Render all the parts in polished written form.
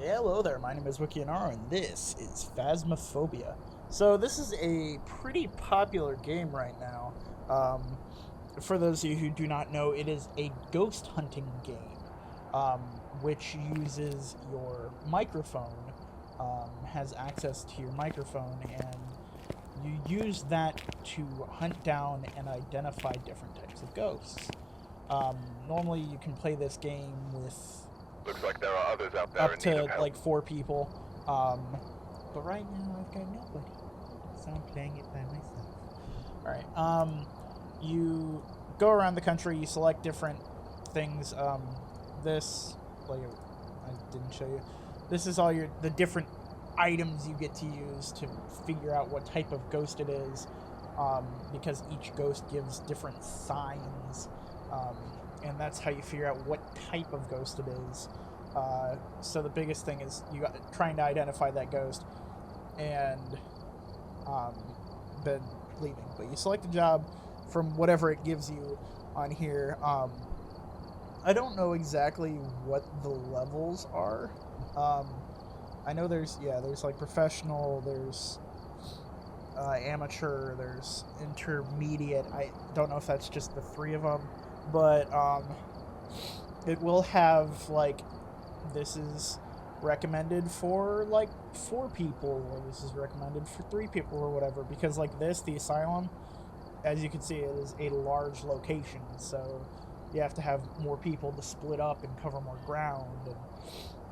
Hello there, my name is Wikianaro, and this is Phasmophobia. So this is a pretty popular game right now. Um, for those of you who do not know, it is a ghost hunting game, um, which uses your microphone, has access to your microphone, and you use that to hunt down and identify different types of ghosts. Normally you can play this game with Looks like there are others out there up in need of to help. like 4 people. But right now I've got nobody, so I'm playing it by myself. All right. You go around the country. You select different things. This, like, I didn't show you. This is all the different items you get to use to figure out what type of ghost it is. Because each ghost gives different signs. And that's how you figure out what type of ghost it is. So the biggest thing is trying to identify that ghost, and then leaving. But you select a job from whatever it gives you on here. I don't know exactly what the levels are. I know there's like professional, there's amateur, there's intermediate. I don't know if that's just the 3 of them, but it will have like, this is recommended for like 4 people, or this is recommended for 3 people, or whatever, because like the asylum, as you can see, it is a large location, so you have to have more people to split up and cover more ground.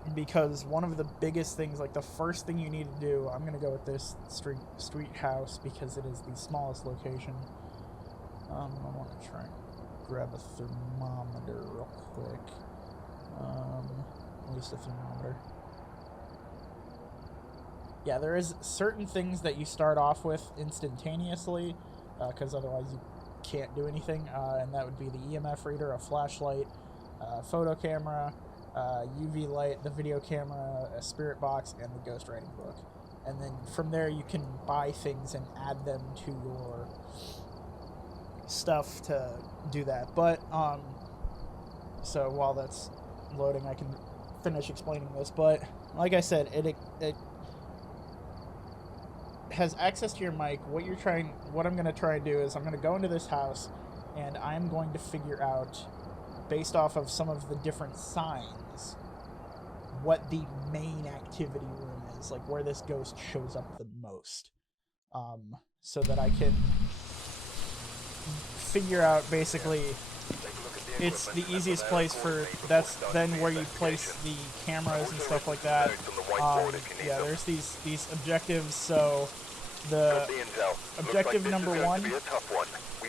And because one of the biggest things, like the first thing you need to do, I'm gonna go with this street house because it is the smallest location. I want to try and grab a thermometer real quick. At least a thermometer. Yeah, there is certain things that you start off with instantaneously, because otherwise you can't do anything, and that would be the EMF reader, a flashlight, photo camera, UV light, the video camera, a spirit box, and the ghost writing book. And then from there you can buy things and add them to your stuff to do that. But so while that's loading, I can finish explaining this. But like I said, it has access to your mic. What I'm going to try and do is I'm going to go into this house, and I'm going to figure out, based off of some of the different signs, what the main activity room is, like where this ghost shows up the most, so that I can figure out basically. It's the easiest place for, that's then where you place the cameras and stuff like that. Yeah, there's these objectives. So the objective number 1. We've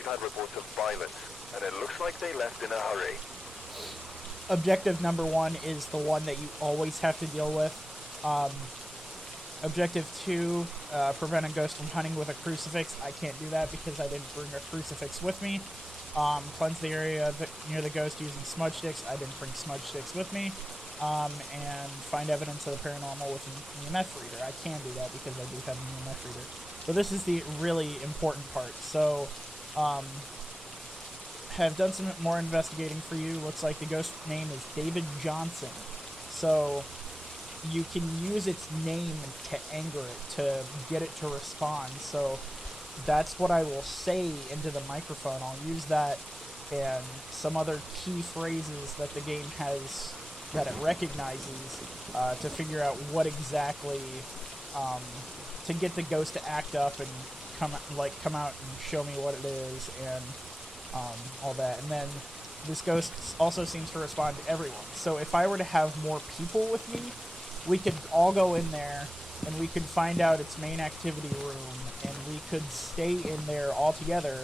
had reports of violence, and it looks like they left in a hurry. Objective number 1 is the one that you always have to deal with. Objective 2, prevent a ghost from hunting with a crucifix. I can't do that because I didn't bring a crucifix with me. Cleanse the area near the ghost using smudge sticks. I didn't bring smudge sticks with me. And find evidence of the paranormal with an EMF reader. I can do that because I do have an EMF reader. But this is the really important part. So, have done some more investigating for you. Looks like the ghost name is David Johnson. So, you can use its name to anger it, to get it to respond. So, that's what I will say into the microphone. I'll use that and some other key phrases that the game has, that it recognizes, to figure out what exactly, to get the ghost to act up and come out and show me what it is, and all that. And then this ghost also seems to respond to everyone. So if I were to have more people with me, we could all go in there and we could find out its main activity room, and we could stay in there all together,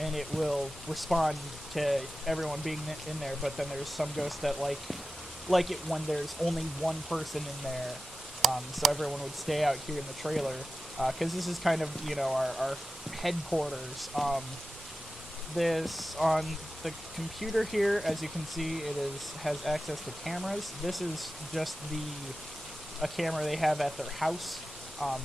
and it will respond to everyone being in there. But then there's some ghosts that like it when there's only one person in there, so everyone would stay out here in the trailer, because this is kind of, you know, our headquarters. This, on the computer here, as you can see, has access to cameras. This is just a camera they have at their house.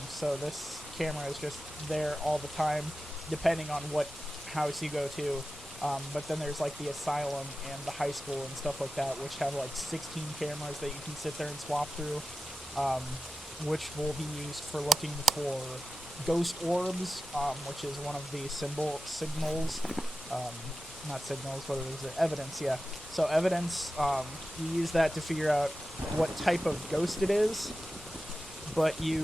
So this camera is just there all the time, depending on what house you go to. But then there's like the asylum and the high school and stuff like that, which have like 16 cameras that you can sit there and swap through, which will be used for looking for ghost orbs, which is one of the signals, not signals, what is it? Evidence, yeah. So evidence, you use that to figure out what type of ghost it is, but you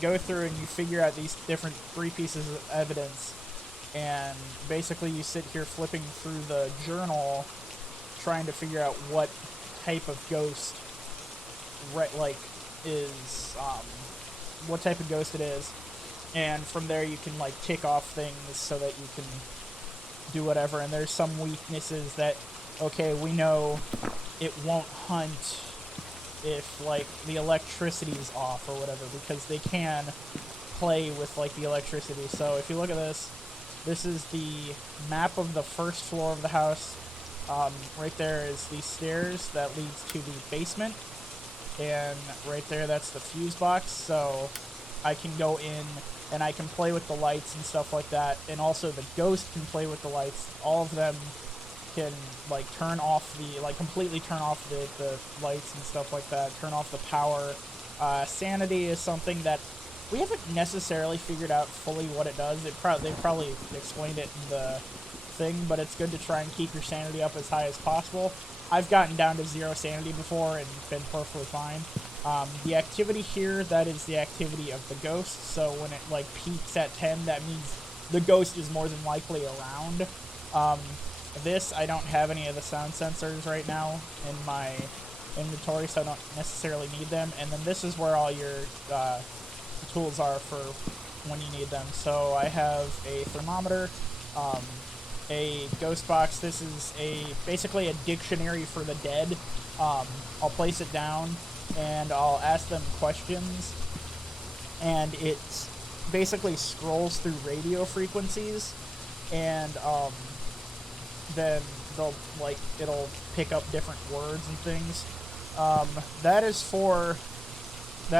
go through and you figure out these different 3 pieces of evidence, and basically you sit here flipping through the journal trying to figure out what type of ghost is what type of ghost it is, and from there you can like tick off things so that you can do whatever. And there's some weaknesses that, okay, we know it won't hunt if like the electricity's off or whatever, because they can play with like the electricity. So if you look at this is the map of the first floor of the house. Right there is the stairs that leads to the basement, and right there that's the fuse box. So I can go in and I can play with the lights and stuff like that, and also the ghost can play with the lights. All of them can like completely turn off the lights and stuff like that, turn off the power. Sanity is something that we haven't necessarily figured out fully what it does. They probably explained it in the thing, but it's good to try and keep your sanity up as high as possible. I've gotten down to 0 sanity before and been perfectly fine. The activity here, that is the activity of the ghost, so when it like peaks at 10, that means the ghost is more than likely around. This, I don't have any of the sound sensors right now in my inventory, so I don't necessarily need them. And then this is where all your tools are for when you need them. So I have a thermometer, a ghost box. This is basically a dictionary for the dead. I'll place it down and I'll ask them questions, and it basically scrolls through radio frequencies, and then it'll pick up different words and things. That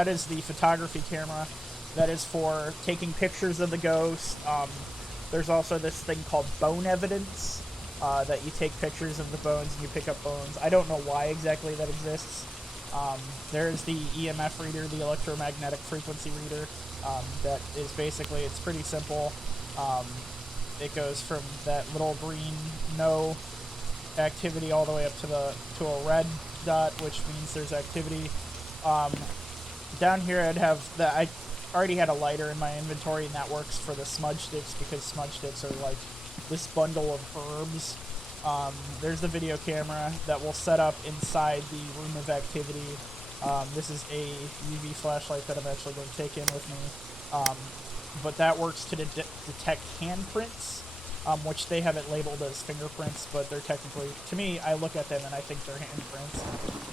is the photography camera. That is for taking pictures of the ghost. There's also this thing called bone evidence, that you take pictures of the bones and you pick up bones. I don't know why exactly that exists. There's the EMF reader, the electromagnetic frequency reader. That is basically, it's pretty simple. It goes from that little green no activity all the way up to a red dot, which means there's activity. Down here I already had a lighter in my inventory, and that works for the smudge sticks, because smudge sticks are like this bundle of herbs. There's the video camera that will set up inside the room of activity. This is a UV flashlight that I'm actually going to take in with me. But that works to detect handprints, which they have it labeled as fingerprints, but they're technically, to me, I look at them and I think they're handprints.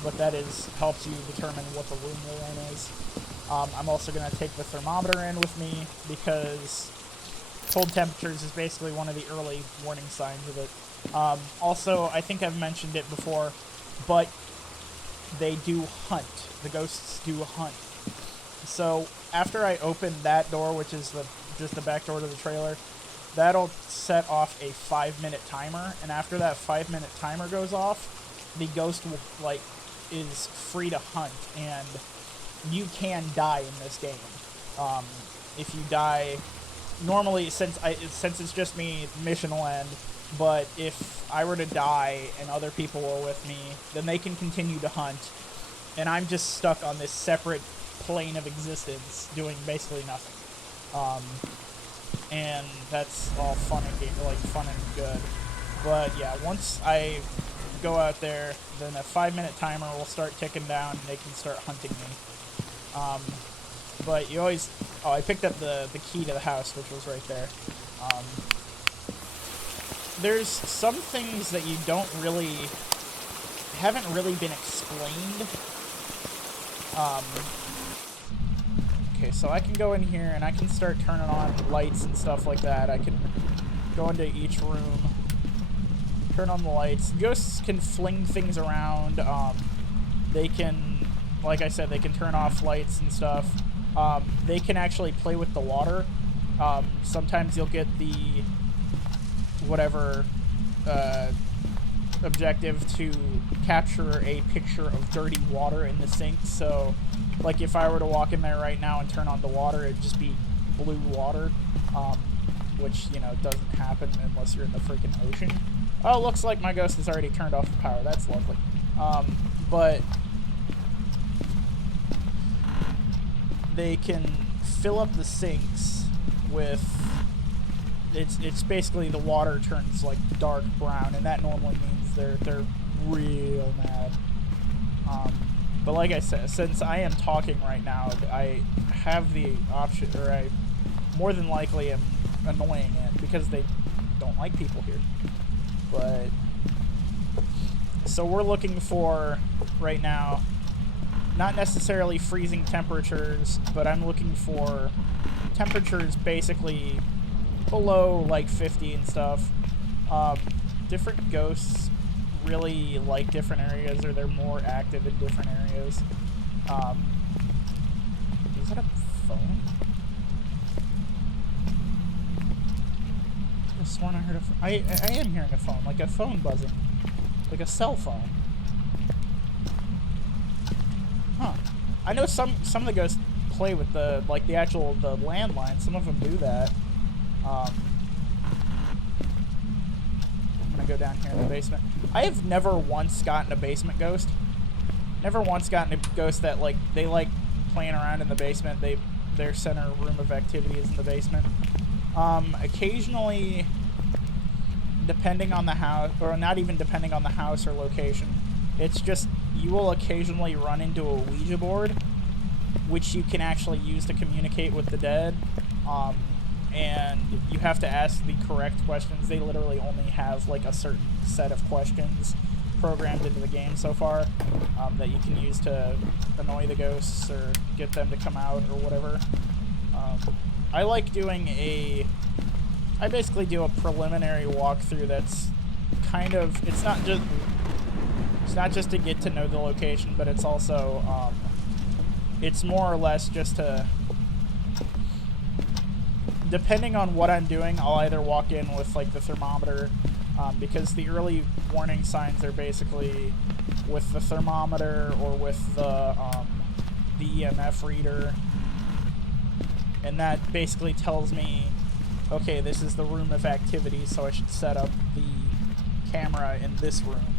But that helps you determine what the room you're in is. I'm also going to take the thermometer in with me, because cold temperatures is basically one of the early warning signs of it. Also, I think I've mentioned it before, but they do hunt. The ghosts do hunt. So after I open that door, which is just the back door to the trailer, that'll set off a 5-minute timer, and after that 5-minute timer goes off, the ghost is free to hunt, and you can die in this game. If you die, normally, since it's just me, mission will end. But if I were to die and other people were with me, then they can continue to hunt, and I'm just stuck on this separate plane of existence doing basically nothing. And that's all fun and good. But yeah, once I go out there, then a 5-minute timer will start ticking down, and they can start hunting me. But you always... Oh, I picked up the key to the house, which was right there. There's some things that you haven't really been explained. Okay, so I can go in here and I can start turning on lights and stuff like that. I can go into each room, turn on the lights. Ghosts can fling things around. They can, like I said, they can turn off lights and stuff. They can actually play with the water. Sometimes you'll get the whatever objective to capture a picture of dirty water in the sink. So, like, if I were to walk in there right now and turn on the water, it'd just be blue water, which, you know, doesn't happen unless you're in the freaking ocean. Oh, looks like my ghost has already turned off the power. That's lovely. But they can fill up the sinks with... It's basically the water turns, like, dark brown, and that normally means they're real mad. But like I said, since I am talking right now, I have the option, or I more than likely am annoying it because they don't like people here. But so we're looking for right now not necessarily freezing temperatures, but I'm looking for temperatures basically below like 50 and stuff. Different ghosts really like different areas, or they're more active in different areas. Is that a phone? I sworn I heard I am hearing a phone, like a phone buzzing, like a cell phone. Huh. I know some of the ghosts play with the the landline. Some of them do that. I'm gonna go down here in the basement. I have never once gotten a basement ghost. Never once gotten a ghost that, like, they like playing around in the basement. Their center room of activity is in the basement. Occasionally, depending on the house, or not even depending on the house or location, it's just you will occasionally run into a Ouija board, which you can actually use to communicate with the dead. And you have to ask the correct questions. They literally only have, like, a certain set of questions programmed into the game so far, that you can use to annoy the ghosts or get them to come out or whatever. I like doing I basically do a preliminary walkthrough that's kind of, it's not just to get to know the location, but it's also, it's more or less just to, depending on what I'm doing, I'll either walk in with, like, the thermometer, because the early warning signs are basically with the thermometer or with the EMF reader, and that basically tells me, okay, this is the room of activity, so I should set up the camera in this room.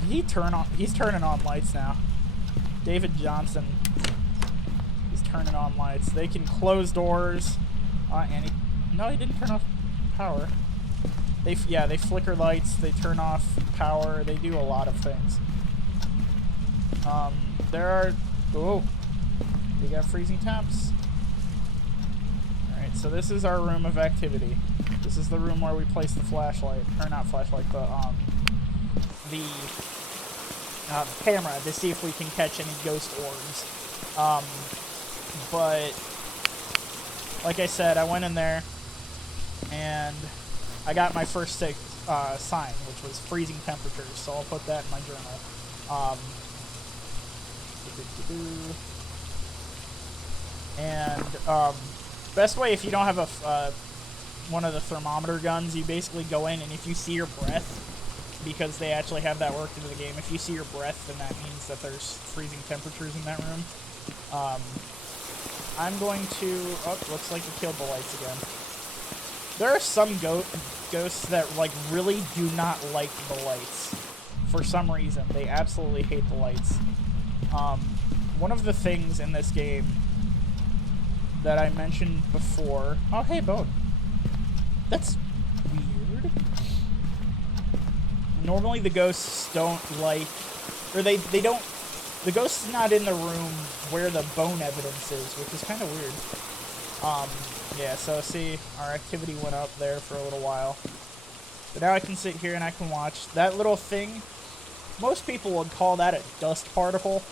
Did he turn on? He's turning on lights now. David Johnson. Turning on lights. They can close doors. And no, he didn't turn off power. They flicker lights. They turn off power. They do a lot of things. We got freezing temps. Alright, so this is our room of activity. This is the room where we place the flashlight, or not flashlight, but the camera to see if we can catch any ghost orbs. But like I said, I went in there and I got my first sign, which was freezing temperatures, so I'll put that in my journal. And best way, if you don't have a one of the thermometer guns, you basically go in, and if you see your breath, because they actually have that worked into the game, if you see your breath, then that means that there's freezing temperatures in that room. I'm going to... Oh, looks like we killed the lights again. There are some ghosts that, like, really do not like the lights. For some reason. They absolutely hate the lights. One of the things in this game that I mentioned before... Oh, hey, Bone. That's weird. Normally the ghosts don't like... Or they don't... The ghost's not in the room where the bone evidence is, which is kind of weird. Yeah, so see, our activity went up there for a little while. But now I can sit here and I can watch. That little thing, most people would call that a dust particle.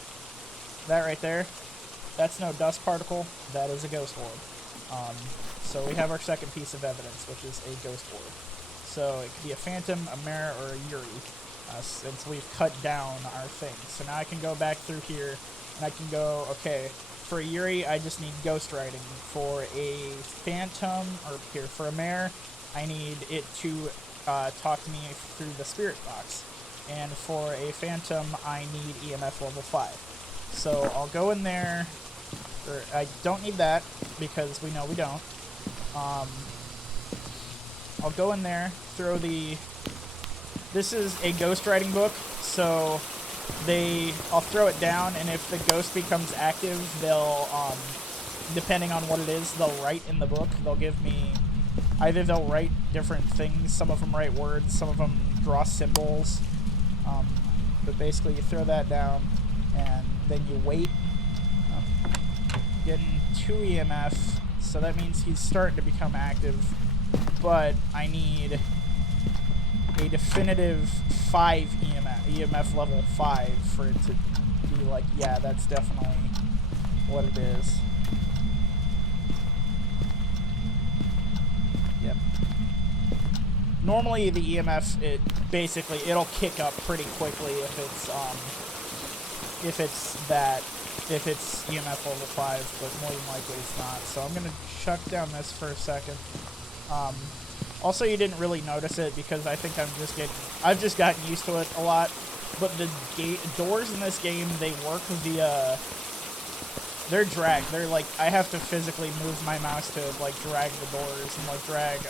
That right there, that's no dust particle, that is a ghost orb. So we have our second piece of evidence, which is a ghost orb. So it could be a phantom, a mirror, or a Yuri. Since we've cut down our thing. So now I can go back through here, and I can go, okay, For a Yuri, I just need ghost writing. For a Phantom, or here, for a Mare, I need it to talk to me through the spirit box. And for a Phantom, I need EMF level 5. So I'll go in there, or I don't need that, because we know we don't. I'll go in there, throw the... This is a ghostwriting book, so I'll throw it down, and if the ghost becomes active, they'll, depending on what it is, they'll write in the book. They'll give me... Either they'll write different things, some of them write words, some of them draw symbols. But basically you throw that down, and then you wait. Getting 2 EMF, so that means he's starting to become active. But I need a definitive 5 EMF level 5 for it to be like, yeah, that's definitely what it is. Yep. Normally the EMF, it'll kick up pretty quickly if it's EMF level 5, but more than likely it's not. So I'm gonna chuck down this for a second. Also, you didn't really notice it because I think I've just gotten used to it a lot. But the doors in this game, they work via, they're dragged. They're like, I have to physically move my mouse to like drag the doors and like drag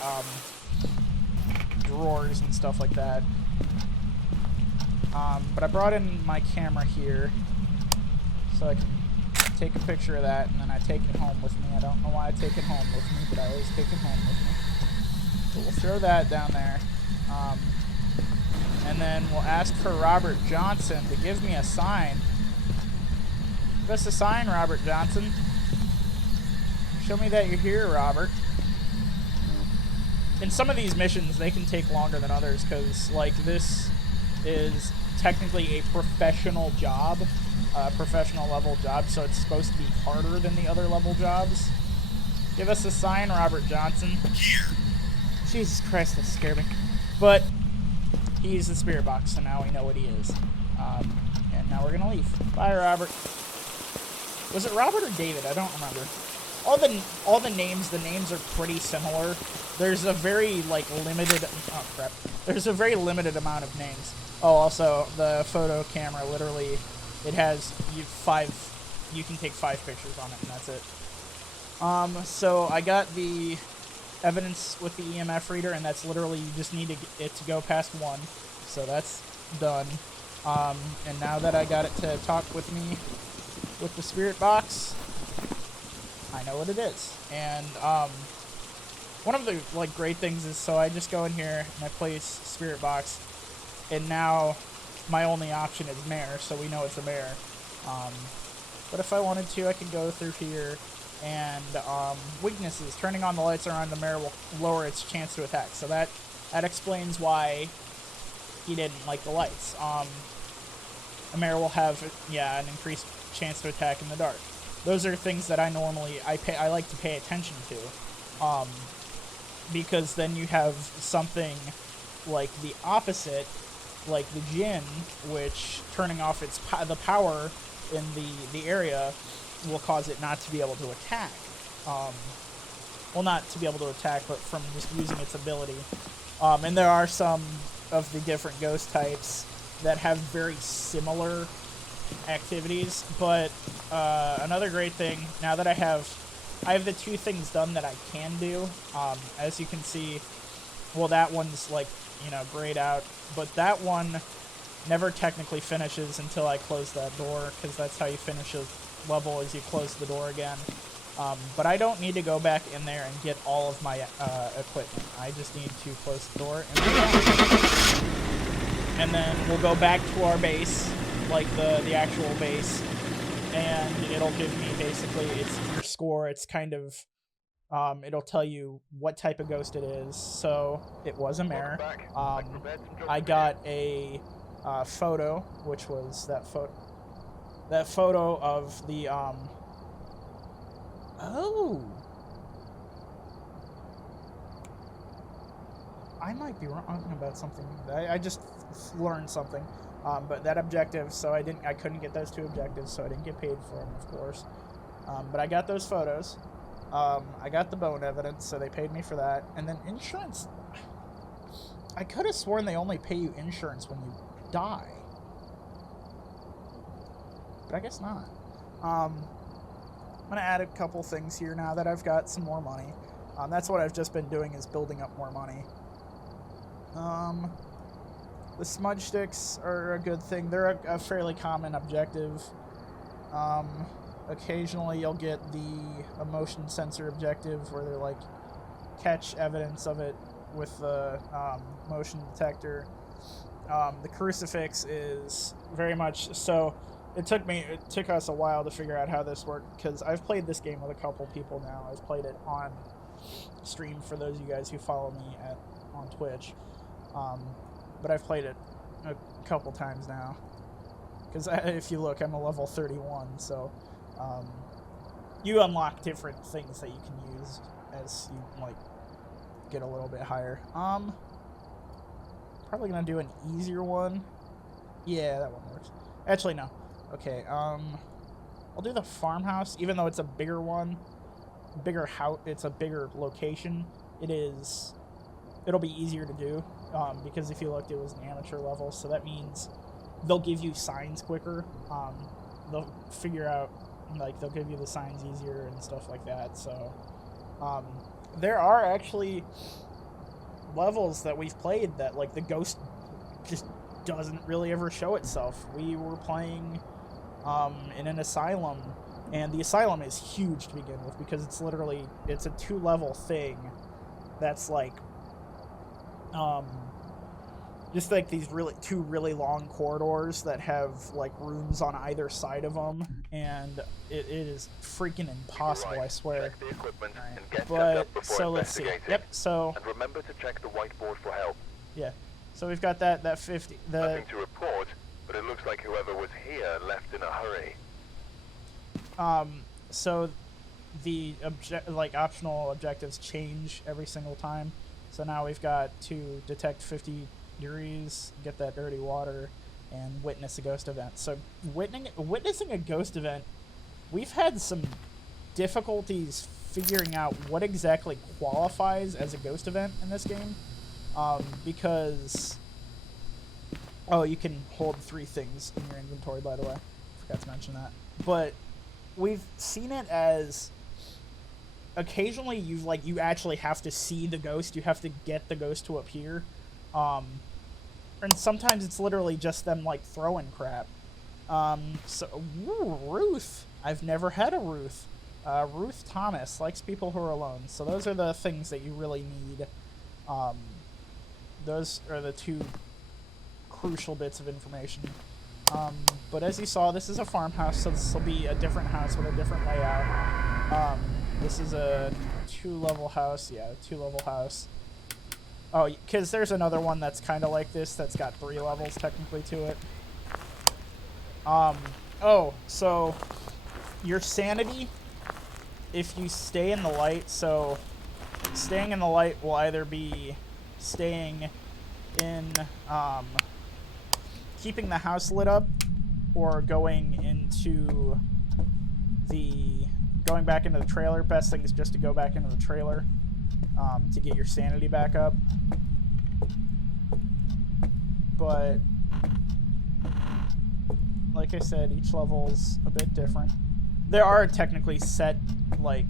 drawers and stuff like that. But I brought in my camera here so I can take a picture of that, and then I take it home with me. I don't know why I take it home with me, but I always take it home with me. But we'll throw that down there. And then we'll ask for Robert Johnson to give me a sign. Give us a sign, Robert Johnson. Show me that you're here, Robert. In some of these missions, they can take longer than others, because, like, this is technically a professional job. Professional level job, so it's supposed to be harder than the other level jobs. Give us a sign, Robert Johnson. Jesus Christ, that scared me. But he's the spirit box, so now we know what he is. And now we're gonna leave. Bye, Robert. Was it Robert or David? I don't remember. All the names are pretty similar. There's a very like limited. Oh crap! There's a very limited amount of names. Oh, also the photo camera literally. It has you can take 5 pictures on it, and that's it. So I got the evidence with the EMF reader, and that's literally, you just need it to go past 1. So that's done. And now that I got it to talk with me with the spirit box, I know what it is. And one of the like great things is, so I just go in here and I place spirit box, and now my only option is Mare, so we know it's a Mare. But if I wanted to, I could go through here, and weaknesses. Turning on the lights around the Mare will lower its chance to attack. So that explains why he didn't like the lights. A Mare will have, yeah, an increased chance to attack in the dark. Those are things that I like to pay attention to. Because then you have something like the opposite, like the Jinn, which turning off the power in the area will cause it not to be able to attack. Well, not to be able to attack, but from just using its ability. And there are some of the different ghost types that have very similar activities. But another great thing, now that I have the 2 things done that I can do. As you can see, well, that one's like, you know, grayed out, but that one never technically finishes until I close that door, because that's how you finish a level, is you close the door again. But I don't need to go back in there and get all of my equipment. I just need to close the door, and then we'll go back to our base, like the actual base, and it'll give me basically your score. It's kind of it'll tell you what type of ghost it is. So it was a Mare. I got a photo, which was that photo of the oh, I might be wrong about something. I just learned something. But that objective, so I couldn't get those 2 objectives, so I didn't get paid for them, of course. But I got those photos. I got the bone evidence, so they paid me for that. And then insurance, I could have sworn they only pay you insurance when you die. But I guess not. I'm going to add a couple things here now that I've got some more money. That's what I've just been doing, is building up more money. The smudge sticks are a good thing. They're a fairly common objective. Occasionally you'll get a motion sensor objective where they're like, catch evidence of it with the motion detector. The crucifix is very much so. It took us a while to figure out how this worked, because I've played this game with a couple people now. I've played it on stream for those of you guys who follow me on Twitch. But I've played it a couple times now. Because if you look, I'm a level 31, so you unlock different things that you can use as you like get a little bit higher. Probably gonna do an easier one. Yeah, that one works. Actually, no. Okay, I'll do the farmhouse, even though it's a bigger one. Bigger house, it's a bigger location. It'll be easier to do, because if you looked, it was an amateur level, so that means they'll give you signs quicker. They'll figure out, like, they'll give you the signs easier and stuff like that, so there are actually levels that we've played that, like, the ghost just doesn't really ever show itself. We were playing in an asylum, and the asylum is huge to begin with, because it's a 2-level thing that's like just like these two really long corridors that have like rooms on either side of them, and it is freaking impossible, Right. I swear. Check the equipment and get set But up before so let's see. investigating. Yep. So And remember to check the whiteboard for help. yeah. So we've got that 50. Nothing to report, but it looks like whoever was here left in a hurry. So the optional objectives change every single time. So now we've got to detect 50 degrees, get that dirty water, and witness a ghost event. So witnessing a ghost event, we've had some difficulties figuring out what exactly qualifies as a ghost event in this game. Because you can hold 3 things in your inventory, by the way. Forgot to mention that. But we've seen it as occasionally you actually have to see the ghost. You have to get the ghost to appear. And sometimes it's literally just them like throwing crap. Ruth. I've never had a Ruth. Ruth Thomas likes people who are alone. So those are the things that you really need. Those are the 2 crucial bits of information. But as you saw, this is a farmhouse, so this will be a different house with a different layout. This is a 2-level house. Yeah, a 2-level house. Oh, because there's another one that's kind of like this that's got 3 levels technically to it. So your sanity, if you stay in the light, so staying in the light will either be staying in, keeping the house lit up, or going back into the trailer. Best thing is just to go back into the trailer, to get your sanity back up. But like I said, each level's a bit different. There are technically set like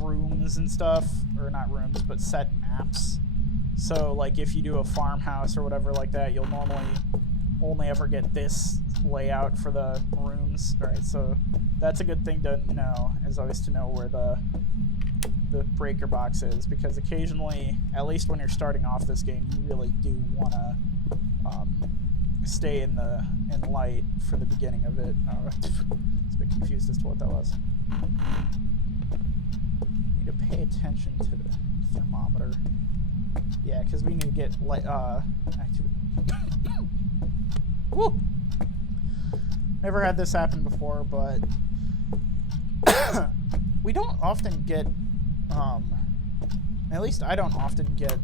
rooms and stuff, or not rooms, but set maps. So like if you do a farmhouse or whatever like that, you'll normally only ever get this layout for the rooms. Alright, so that's a good thing to know, is always to know where the breaker box is, because occasionally, at least when you're starting off this game, you really do want to stay in light for the beginning of it. I was a bit confused as to what that was. Need to pay attention to the thermometer. Yeah, because we need to get light. Woo! Never had this happen before, but we don't often get. At least I don't often get.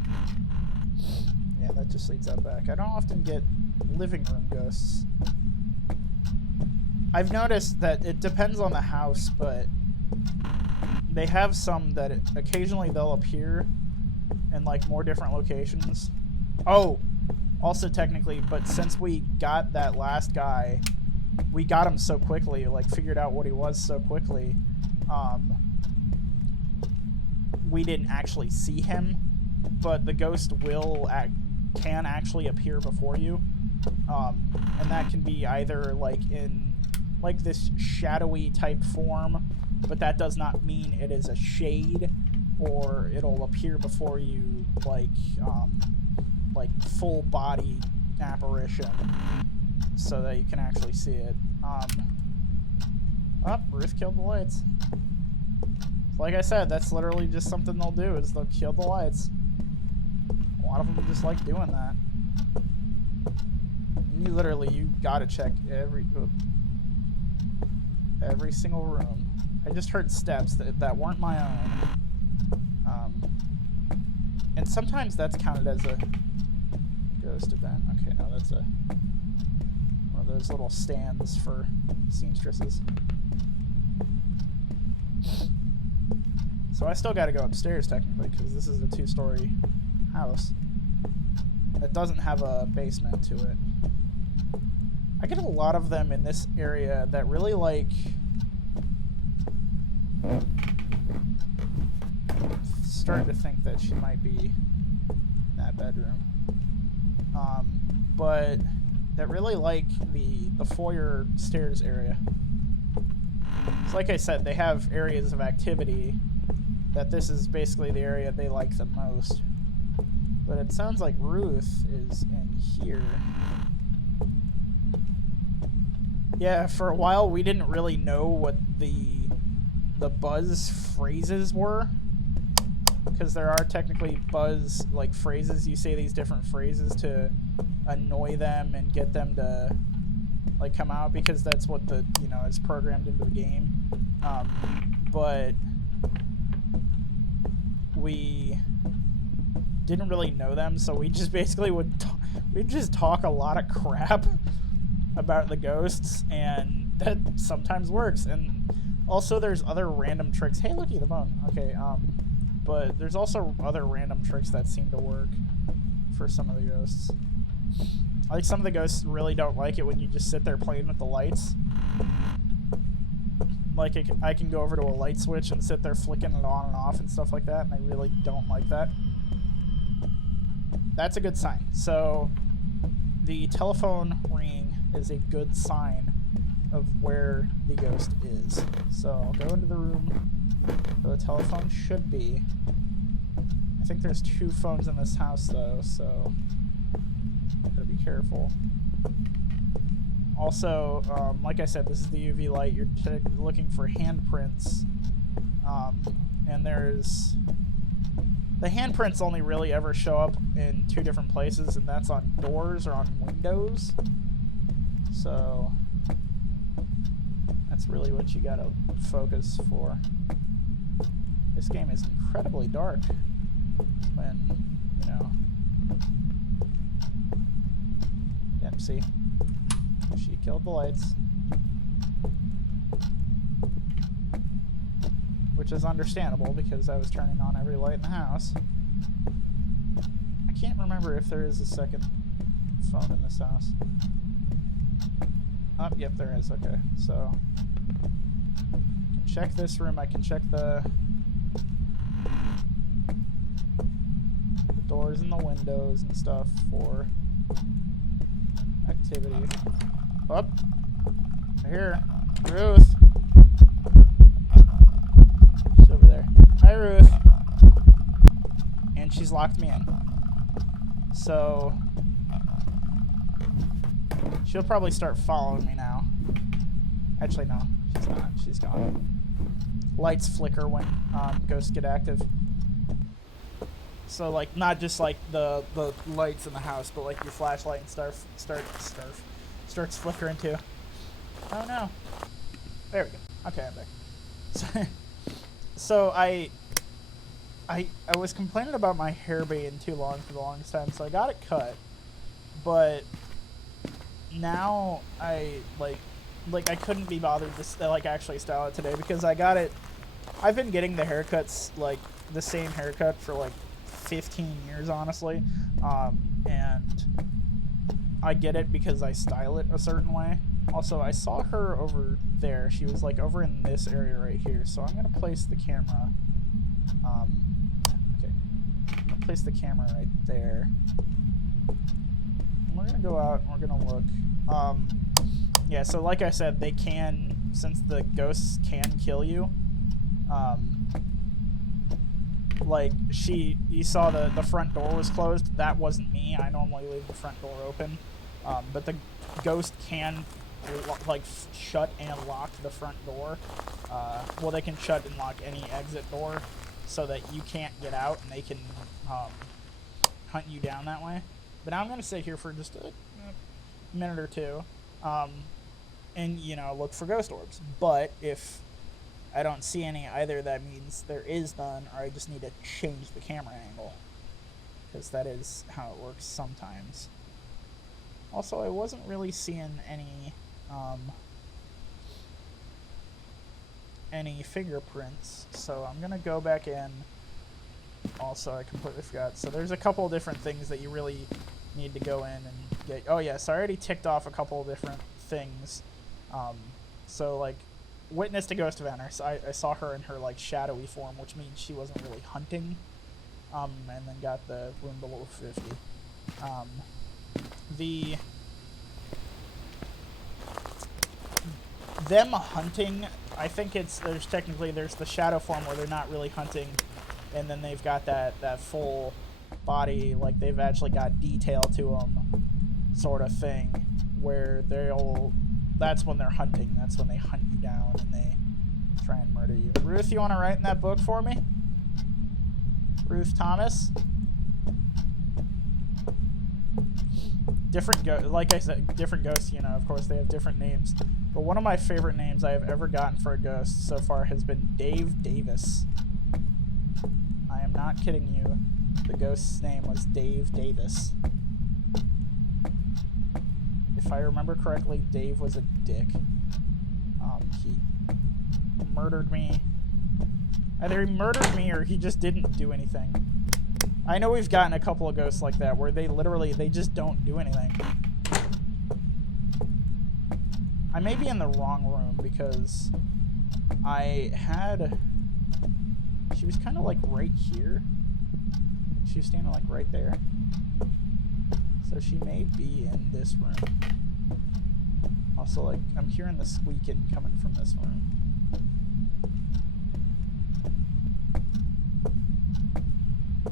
Yeah, that just leads that back. I don't often get living room ghosts. I've noticed that it depends on the house, but they have some that occasionally they'll appear in like more different locations. Oh, also technically, but since we got that last guy, we got him so quickly, like figured out what he was so quickly, we didn't actually see him, but the ghost can actually appear before you, and that can be either like in like this shadowy type form, but that does not mean it is a shade, or it'll appear before you like full body apparition, so that you can actually see it. Ruth killed the lights. Like I said, that's literally just something they'll do, is they'll kill the lights. A lot of them just like doing that. And you gotta check every single room. I just heard steps that weren't my own. And sometimes that's counted as a ghost event. Okay, no, that's one of those little stands for seamstresses. So I still gotta go upstairs technically, because this is a 2-story house that doesn't have a basement to it. I get a lot of them in this area that really like starting to think that she might be in that bedroom, but that really like the foyer stairs area. So like I said, they have areas of activity that this is basically the area they like the most. But it sounds like Ruth is in here. Yeah, for a while we didn't really know what the buzz phrases were, because there are technically buzz like phrases. You say these different phrases to annoy them and get them to like come out, because that's what is programmed into the game. But we didn't really know them, so we just basically we'd just talk a lot of crap about the ghosts, and that sometimes works. And also there's other random tricks. Hey, looky, the bone. Okay, but there's also other random tricks that seem to work for some of the ghosts. Like, some of the ghosts really don't like it when you just sit there playing with the lights. Like, I can go over to a light switch and sit there flicking it on and off and stuff like that, and I really don't like that. That's a good sign. So the telephone ring is a good sign of where the ghost is. So I'll go into the room where the telephone should be. I think there's 2 phones in this house though, so gotta be careful. Also, like I said, this is the UV light. You're looking for handprints, and there's the handprints only really ever show up in 2 different places, and that's on doors or on windows. So that's really what you gotta focus for. This game is incredibly dark when, Yep, see? She killed the lights. Which is understandable, because I was turning on every light in the house. I can't remember if there is a second phone in this house. Oh, yep, there is. Okay, so I can check this room. I can check the doors and the windows and stuff for activity. Up, here, Ruth. She's over there. Hi, Ruth. And she's locked me in. So she'll probably start following me now. Actually, no, she's not. She's gone. Lights flicker when ghosts get active. So, like, not just like the lights in the house, but like your flashlight and starts flickering too. Oh no. There we go. Okay, I'm back. So I was complaining about my hair being too long for the longest time, so I got it cut. But now like, I couldn't be bothered to, like, actually style it today because I got it. I've been getting the haircuts, like, the same haircut for, like, 15 years, honestly. And I get it because I style it a certain way. Also, I saw her over there. She was, like, over in this area right here. So I'm going to place the camera. Okay. I'm going to place the camera right there. And we're going to go out and we're going to look. Yeah, so like I said, they can, since the ghosts can kill you, like, you saw the front door was closed. That wasn't me. I normally leave the front door open. But the ghost can, like, shut and lock the front door. Well, they can shut and lock any exit door so that you can't get out and they can hunt you down that way. But now I'm going to sit here for just a minute or two and, you know, look for ghost orbs. But if I don't see any either, that means there is none, or I just need to change the camera angle, because that is how it works sometimes. Also, I wasn't really seeing any fingerprints, so I'm gonna go back in. Also, I completely forgot. So there's a couple of different things that you really need to go in and get. Oh yeah, so I already ticked off a couple of different things. So, like, witnessed a ghost event. I saw her in her, like, shadowy form, which means she wasn't really hunting. And then got the room below 50. Them hunting, I think there's the shadow form where they're not really hunting, and then they've got that full body, like, they've actually got detail to them, sort of thing, where that's when they're hunting. That's when they hunt you down and they try and murder you. Ruth, you want to write in that book for me? Ruth Thomas? Like I said, different ghosts, you know, of course they have different names. But one of my favorite names I have ever gotten for a ghost so far has been Dave Davis. I am not kidding you. The ghost's name was Dave Davis. If I remember correctly, Dave was a dick. He murdered me. Either he murdered me or he just didn't do anything. I know we've gotten a couple of ghosts like that where they just don't do anything. I may be in the wrong room because she was kind of like right here. She was standing like right there. So she may be in this room. Also, like, I'm hearing the squeaking coming from this room.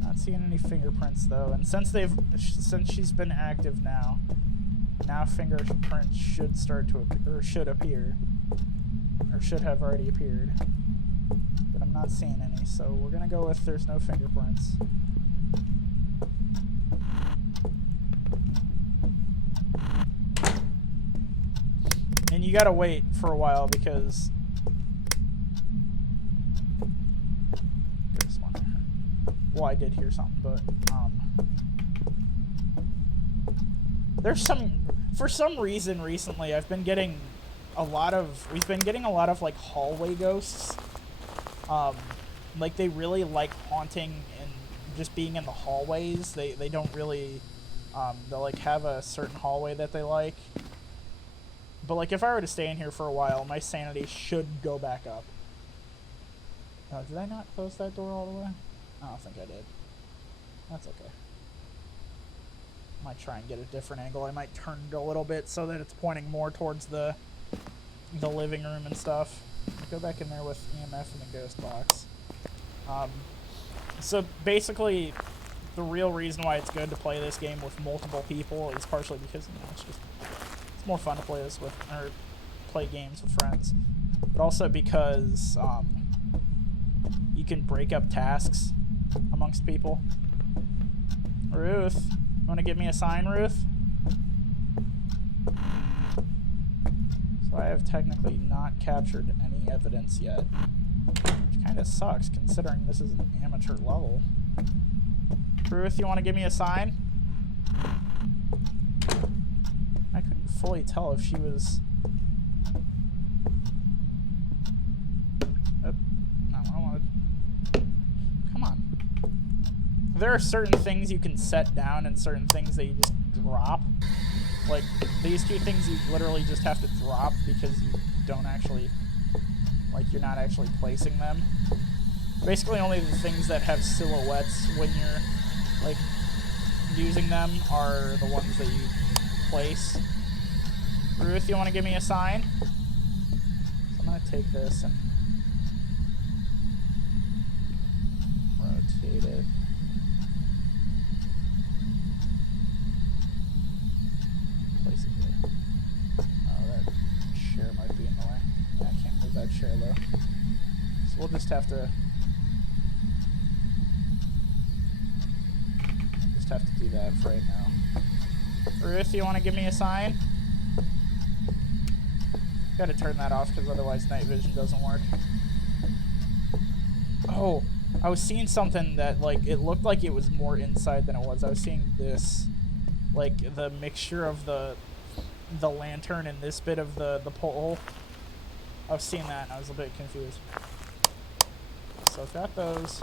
Not seeing any fingerprints though, and since she's been active now fingerprints should start to appear, or should appear, or should have already appeared. But I'm not seeing any, so we're gonna go with there's no fingerprints. And you gotta wait for a while because there's one. Well, I did hear something, but for some reason recently we've been getting a lot of like hallway ghosts. Like, they really like haunting and just being in the hallways. They don't really they'll like have a certain hallway that they like. But, like, if I were to stay in here for a while, my sanity should go back up. Oh, did I not close that door all the way? I don't think I did. That's okay. Might try and get a different angle. I might turn it a little bit so that it's pointing more towards the living room and stuff. Go back in there with EMF and the ghost box. So basically, the real reason why it's good to play this game with multiple people is partially because, you know, it's more fun to play this with, or play games with friends, but also because you can break up tasks amongst people. Ruth, you want to give me a sign, Ruth? So I have technically not captured any evidence yet, which kind of sucks considering this is an amateur level. Ruth, you want to give me a sign? I couldn't fully tell if she was there are certain things you can set down and certain things that you just drop. Like, these two things you literally just have to drop because you don't actually, like, you're not actually placing them. Basically, only the things that have silhouettes when you're, like, using them are the ones that you place. Ruth, you want to give me a sign? So I'm going to take this and rotate it. Place it there. Oh, that chair might be in the way. Yeah, I can't move that chair though. So we'll just have to do that for right now. Ruth, you want to give me a sign? Gotta turn that off because otherwise night vision doesn't work. Oh, I was seeing something that, like, it looked like it was more inside than it was. I was seeing this, like, the mixture of the lantern and this bit of the pole. I was seeing that and I was a bit confused. So I've got those.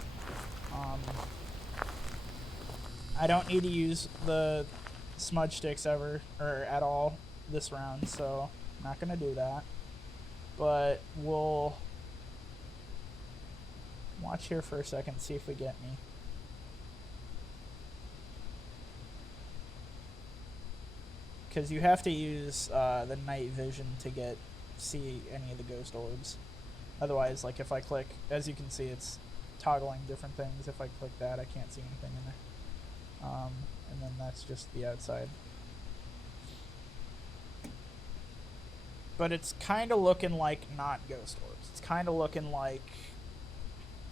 I don't need to use the smudge sticks ever, or at all, this round, so I'm not going to do that. But we'll watch here for a second, see if we get me. Because you have to use the night vision to see any of the ghost orbs. Otherwise, like, if I click, as you can see, it's toggling different things. If I click that, I can't see anything in there. And then that's just the outside. But it's kind of looking like not ghost orbs. It's kind of looking like,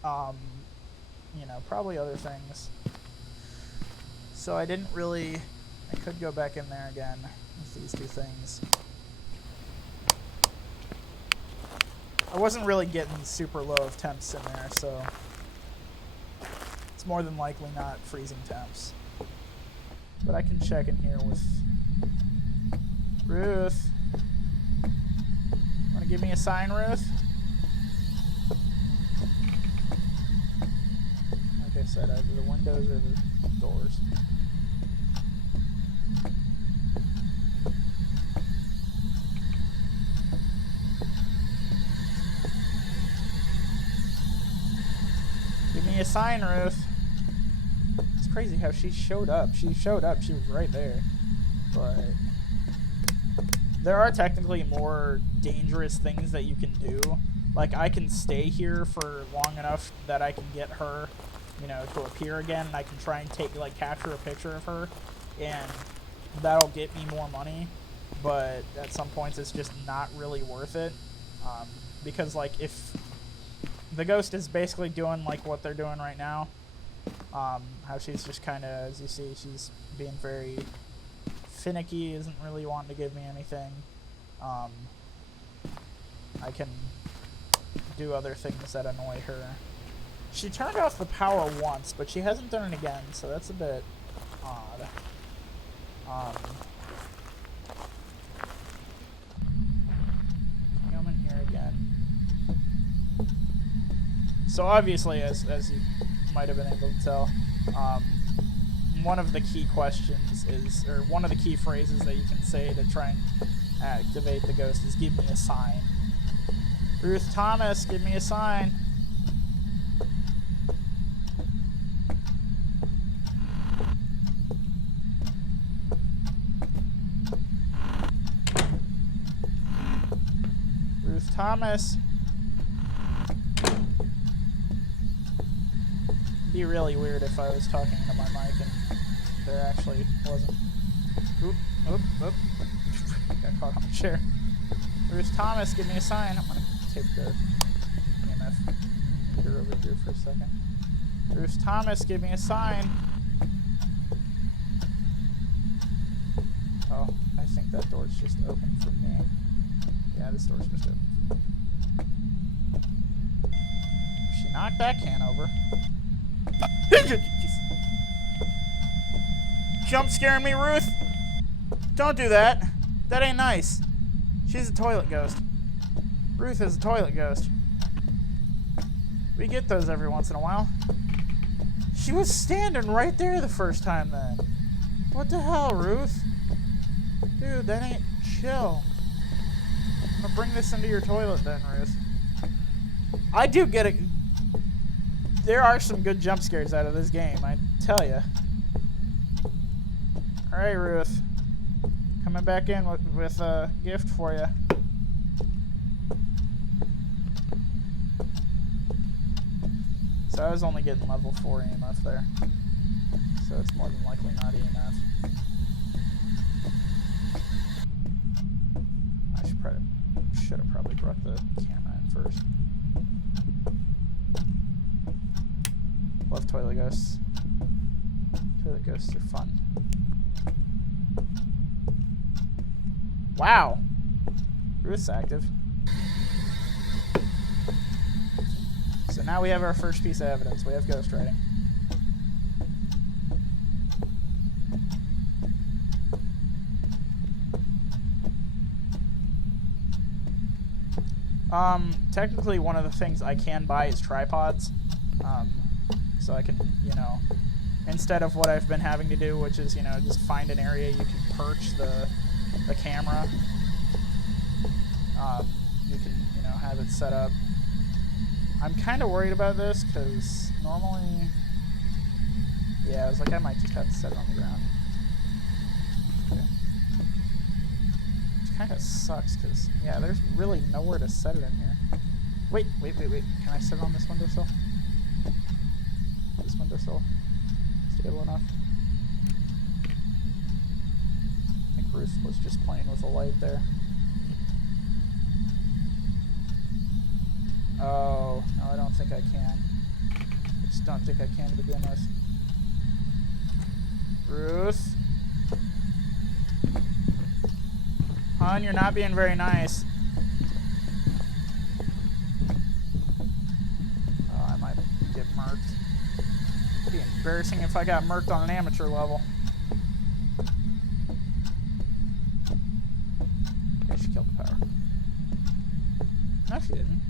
you know, probably other things. So I didn't really, I could go back in there again with these two things. I wasn't really getting super low of temps in there, so it's more than likely not freezing temps. But I can check in here with Ruth. Want to give me a sign, Ruth? Like I said, either the windows or the doors. Give me a sign, Ruth. It's crazy how she showed up. She showed up. She was right there. But there are technically more dangerous things that you can do. Like, I can stay here for long enough that I can get her, you know, to appear again, and I can try and capture a picture of her, and that'll get me more money. But at some points, it's just not really worth it, because, like, if the ghost is basically doing, like, what they're doing right now, how she's just kind of, as you see, she's being very finicky, isn't really wanting to give me anything. I can do other things that annoy her. She turned off the power once, but she hasn't done it again, so that's a bit odd. Come in here again. So obviously, as you might have been able to tell, one of the key questions is, or one of the key phrases that you can say to try and activate the ghost is, give me a sign. Ruth Thomas, give me a sign. Ruth Thomas. It'd be really weird if I was talking into my mic and there actually wasn't. Oop, oop, oop. Got caught on the chair. Ruth Thomas, give me a sign. I'm gonna take the EMF meter over here for a second. Ruth Thomas, give me a sign. Oh, I think that door's just open for me. Yeah, this door's just open for me. She knocked that can over. Jump scaring me, Ruth. Don't do that. That ain't nice. She's a toilet ghost. Ruth is a toilet ghost. We get those every once in a while. She was standing right there the first time then. What the hell, Ruth? Dude, that ain't chill. I'm gonna bring this into your toilet then, Ruth. I do get it. There are some good jump scares out of this game, I tell ya. Alright, Ruth. Coming back in with a gift for you. So I was only getting level 4 EMF there. So it's more than likely not EMF. I should have probably brought the camera in first. Love toilet ghosts. Toilet ghosts are fun. Wow! Ruth's active. So now we have our first piece of evidence. We have ghostwriting. Technically one of the things I can buy is tripods. So I can, you know, instead of what I've been having to do, which is, you know, just find an area you can perch the camera. You can, you know, have it set up. I'm kind of worried about this because normally, yeah, I was like, I might just have to set it on the ground. Okay. Which kind of sucks because, yeah, there's really nowhere to set it in here. Wait. Can I set it on this windowsill? This windowsill stable enough? I think Ruth was just playing with a light there. Oh, no, I don't think I can. I just don't think I can to begin with. Ruth? Hon, you're not being very nice. Oh, I might get murked. It'd be embarrassing if I got murked on an amateur level. Okay, she killed the power. No, she didn't.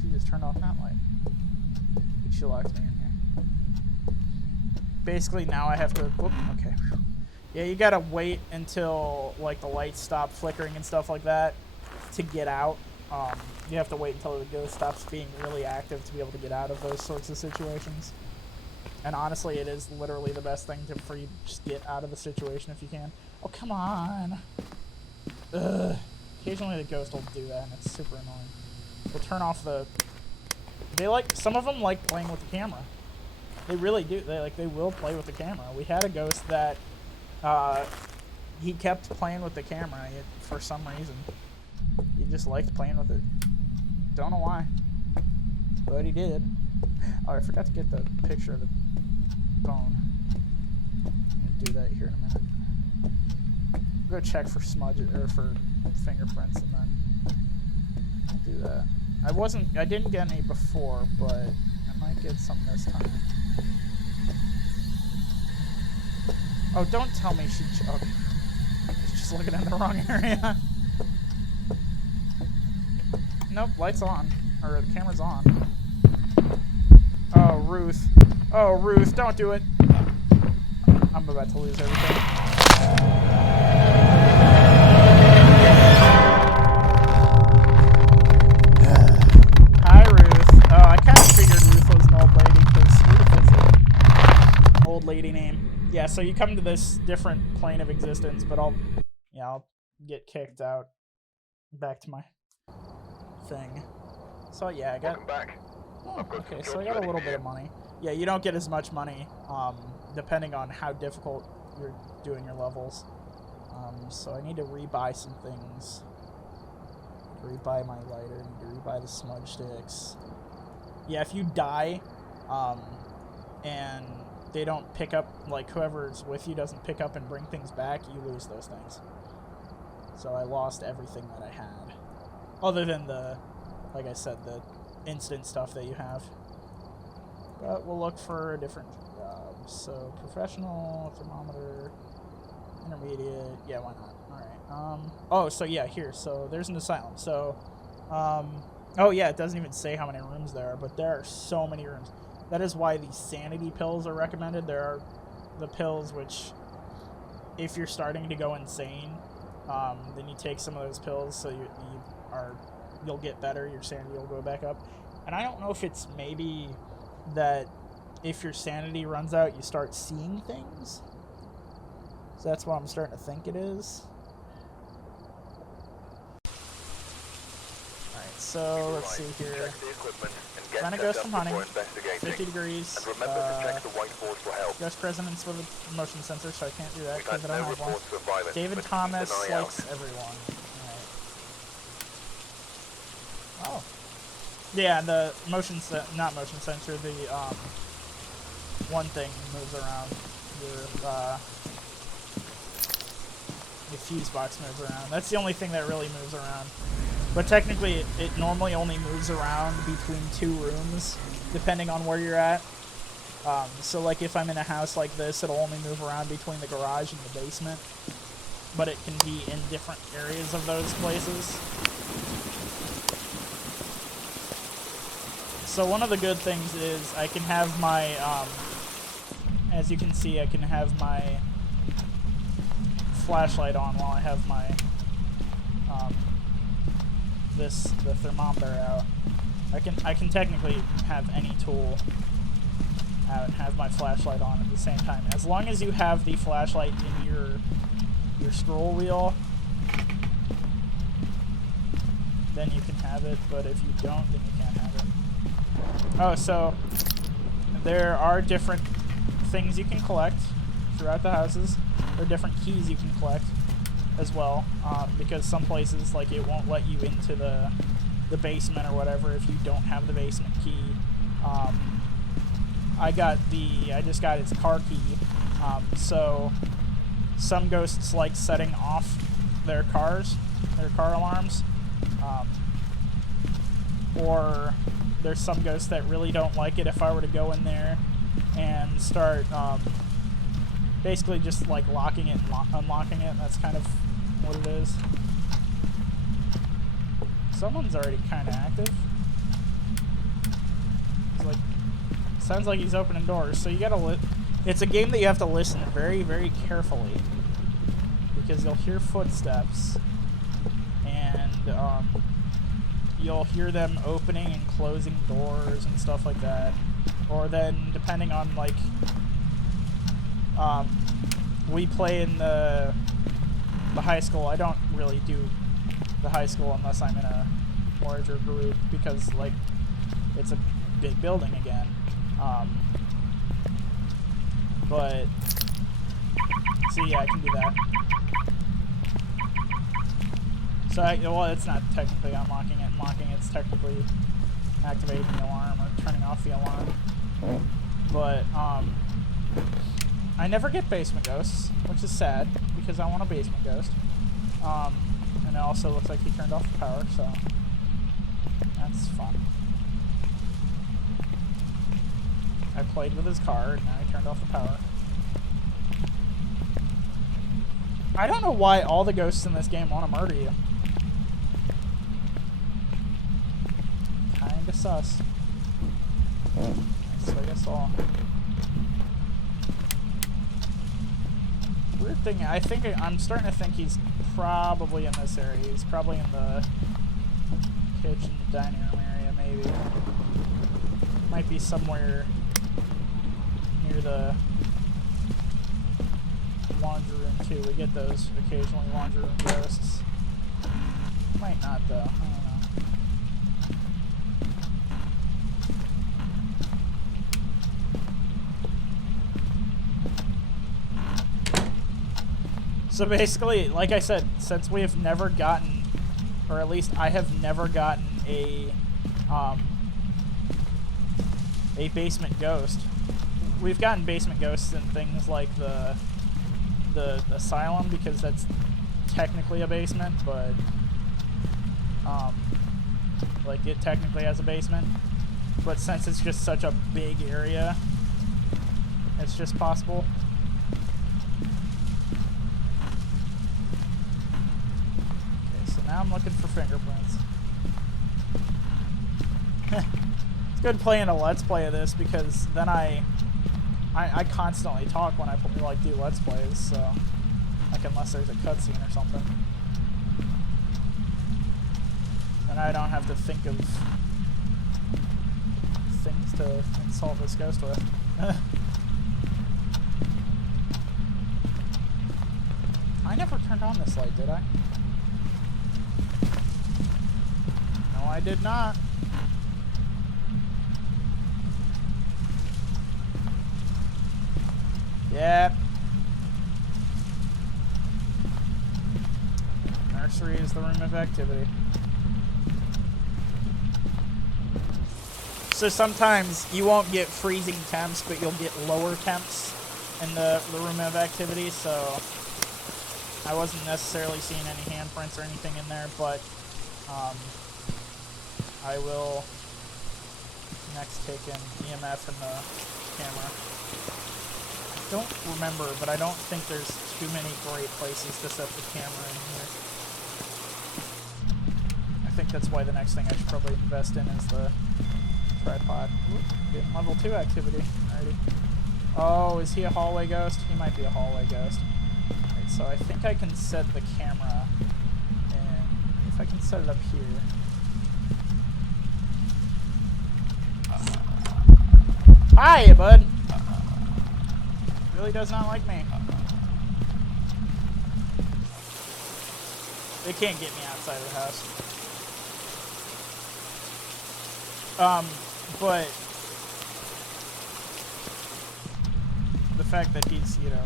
She just turned off that light. She locked me in here. Basically, now I have to... Whoop, okay. Yeah, you gotta wait until, like, the lights stop flickering and stuff like that to get out. You have to wait until the ghost stops being really active to be able to get out of those sorts of situations. And honestly, it is literally the best thing for you to just get out of the situation if you can. Oh, come on! Ugh. Occasionally the ghost will do that, and it's super annoying. We'll turn off the... Some of them like playing with the camera. They really do. They will play with the camera. We had a ghost that, he kept playing with the camera for some reason. He just liked playing with it. Don't know why. But he did. Oh, I forgot to get the picture of the phone. I'm gonna do that here in a minute. Go check for smudges, or for fingerprints, and then I'll do that. I didn't get any before, but I might get some this time. Oh, don't tell me she's just looking in the wrong area. Nope, light's on. Or the camera's on. Oh, Ruth. Oh, Ruth, don't do it. I'm about to lose everything. Hi, Ruth. Oh, I kind of figured Ruth was an old lady because Ruth is an old lady name. Yeah, so you come to this different plane of existence, but I'll get kicked out back to my thing. So yeah, I got... Welcome back. Oh, okay, so I got a little bit of money. Yeah, you don't get as much money, depending on how difficult you're doing your levels. So I need to rebuy some things. Rebuy my lighter, I need to rebuy the smudge sticks. Yeah, if you die, and they don't pick up, like, whoever's with you doesn't pick up and bring things back, you lose those things. So I lost everything that I had. Other than the, like I said, the instant stuff that you have. But we'll look for a different job. So, professional, thermometer, intermediate, yeah, why not? Alright, oh, so yeah, here, so there's an asylum. So, oh yeah, it doesn't even say how many rooms there are, but there are so many rooms. That is why the sanity pills are recommended. There are the pills which, if you're starting to go insane, then you take some of those pills so you'll get better. Your sanity will go back up. And I don't know if it's maybe that if your sanity runs out, you start seeing things. So that's what I'm starting to think it is. Alright, so let's see here. Trying to ghost from hunting. 50 degrees. And remember to check the whiteboard for help. Ghost presence with a motion sensor, so I can't do that We've because had I don't no have one. reports of violence, David but keep Thomas an eye out. likes everyone. Alright. Oh. Yeah, the not motion sensor, the one thing moves around. The fuse box moves around. That's the only thing that really moves around. But technically, it normally only moves around between 2 rooms, depending on where you're at. So like if I'm in a house like this, it'll only move around between the garage and the basement. But it can be in different areas of those places. So one of the good things is I can have my, as you can see, I can have my flashlight on while I have my, the thermometer out. I can technically have any tool out and have my flashlight on at the same time. As long as you have the flashlight in your scroll wheel, then you can have it, but if you don't, then you can't have it. Oh, so there are different things you can collect throughout the houses. There are different keys you can collect as well, because some places, like, it won't let you into the basement or whatever if you don't have the basement key. I just got its car key, so some ghosts like setting off their car alarms, or there's some ghosts that really don't like it if I were to go in there and start basically just like locking it and unlocking it. That's kind of what it is. Someone's already kind of active. It's like, sounds like he's opening doors. So you gotta it's a game that you have to listen very, very carefully, because you'll hear footsteps and you'll hear them opening and closing doors and stuff like that. Or then, depending on, like, we play in the high school. I don't really do the high school unless I'm in a larger group, because, like, it's a big building again. But, so yeah, I can do that. So, well, it's not technically unlocking it and locking it. It's technically activating the alarm or turning off the alarm. But, I never get basement ghosts, which is sad, because I want a basement ghost. And it also looks like he turned off the power, so that's fun. I played with his car, and now he turned off the power. I don't know why all the ghosts in this game want to murder you. Kinda sus. So I guess I'll... Weird thing, I'm starting to think he's probably in this area. He's probably in the kitchen, dining room area, maybe. Might be somewhere near the laundry room, too. We get those occasionally, laundry room ghosts. Might not, though. I don't know. So basically, like I said, since we have never gotten, or at least I have never gotten a basement ghost. We've gotten basement ghosts in things like the asylum, because that's technically a basement, but like it technically has a basement. But since it's just such a big area, it's just possible. Now I'm looking for fingerprints. It's good playing a Let's Play of this because then I constantly talk when I like do Let's Plays, so like unless there's a cutscene or something, and I don't have to think of things to insult this ghost with. I never turned on this light, did I? No, I did not. Yep. Nursery is the room of activity. So sometimes you won't get freezing temps, but you'll get lower temps in the room of activity, so I wasn't necessarily seeing any handprints or anything in there, but I will next take in EMF in the camera. I don't remember, but I don't think there's too many great places to set the camera in here. I think that's why the next thing I should probably invest in is the tripod. Ooh, getting level 2 activity already. Oh, is he a hallway ghost? He might be a hallway ghost. Alright, so I think I can set the camera, and if I can set it up here. Hi, bud! Really does not like me. They can't get me outside of the house. But the fact that he's, you know,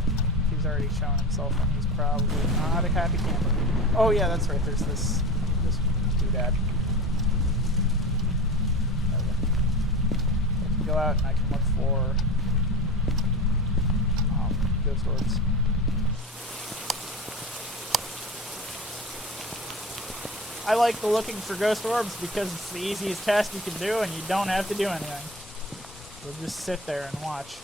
he's already shown himself and he's probably not a happy camper. Oh yeah, that's right, there's this doodad. Okay. I can go out and I can look for ghost orbs. I like the looking for ghost orbs because it's the easiest task you can do and you don't have to do anything. You'll just sit there and watch.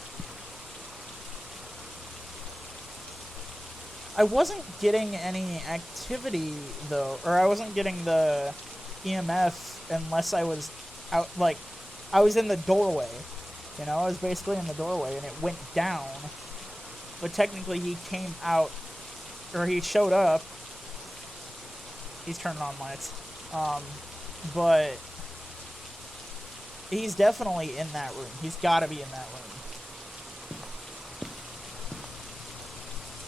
I wasn't getting any activity though, or I wasn't getting the EMF unless I was out, like, I was in the doorway. You know, I was basically in the doorway and it went down. But technically he came out, or he showed up. He's turning on lights. But he's definitely in that room. He's got to be in that room.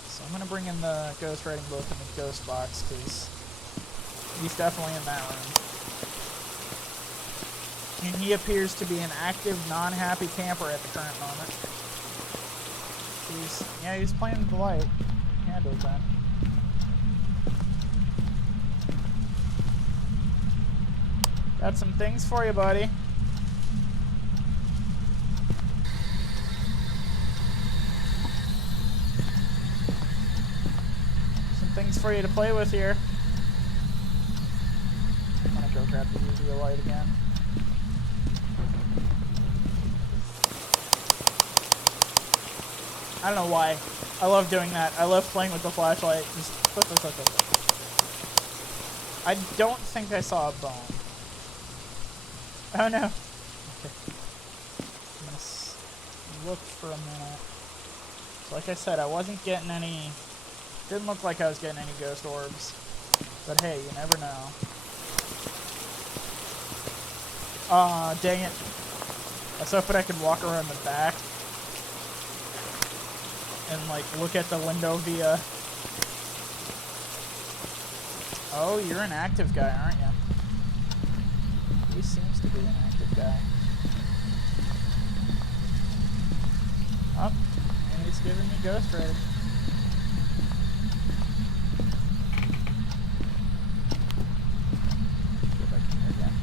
So I'm going to bring in the ghost writing book and the ghost box, because he's definitely in that room. And he appears to be an active, non-happy camper at the current moment. He's playing with the light. Handles then. Got some things for you, buddy. Some things for you to play with here. I'm gonna go grab the UV light again. I don't know why. I love doing that. I love playing with the flashlight. Just flip. I don't think I saw a bone. Oh no. Okay. I'm gonna look for a minute. So like I said, I wasn't getting any... Didn't look like I was getting any ghost orbs. But hey, you never know. Aw, dang it. I was hoping I could walk around the back and like look at the window via... Oh, you're an active guy, aren't you? He seems to be an active guy. Oh, and he's giving me ghost writing. Go back in here again.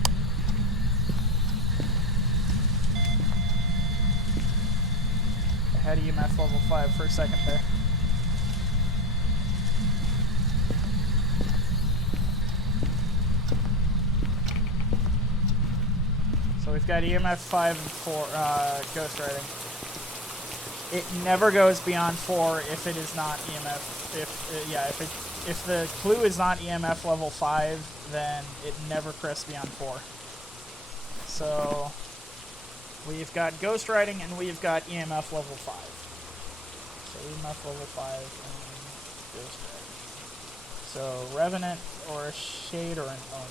I had EMF level 5 for a second there. So we've got EMF 5 and 4 ghost writing. It never goes beyond 4 if it is not EMF. If the clue is not EMF level 5, then it never crests beyond 4. So We've got ghost writing and we've got EMF level 5. So EMF level 5 and ghost writing. So Revenant or a Shade or an Oni.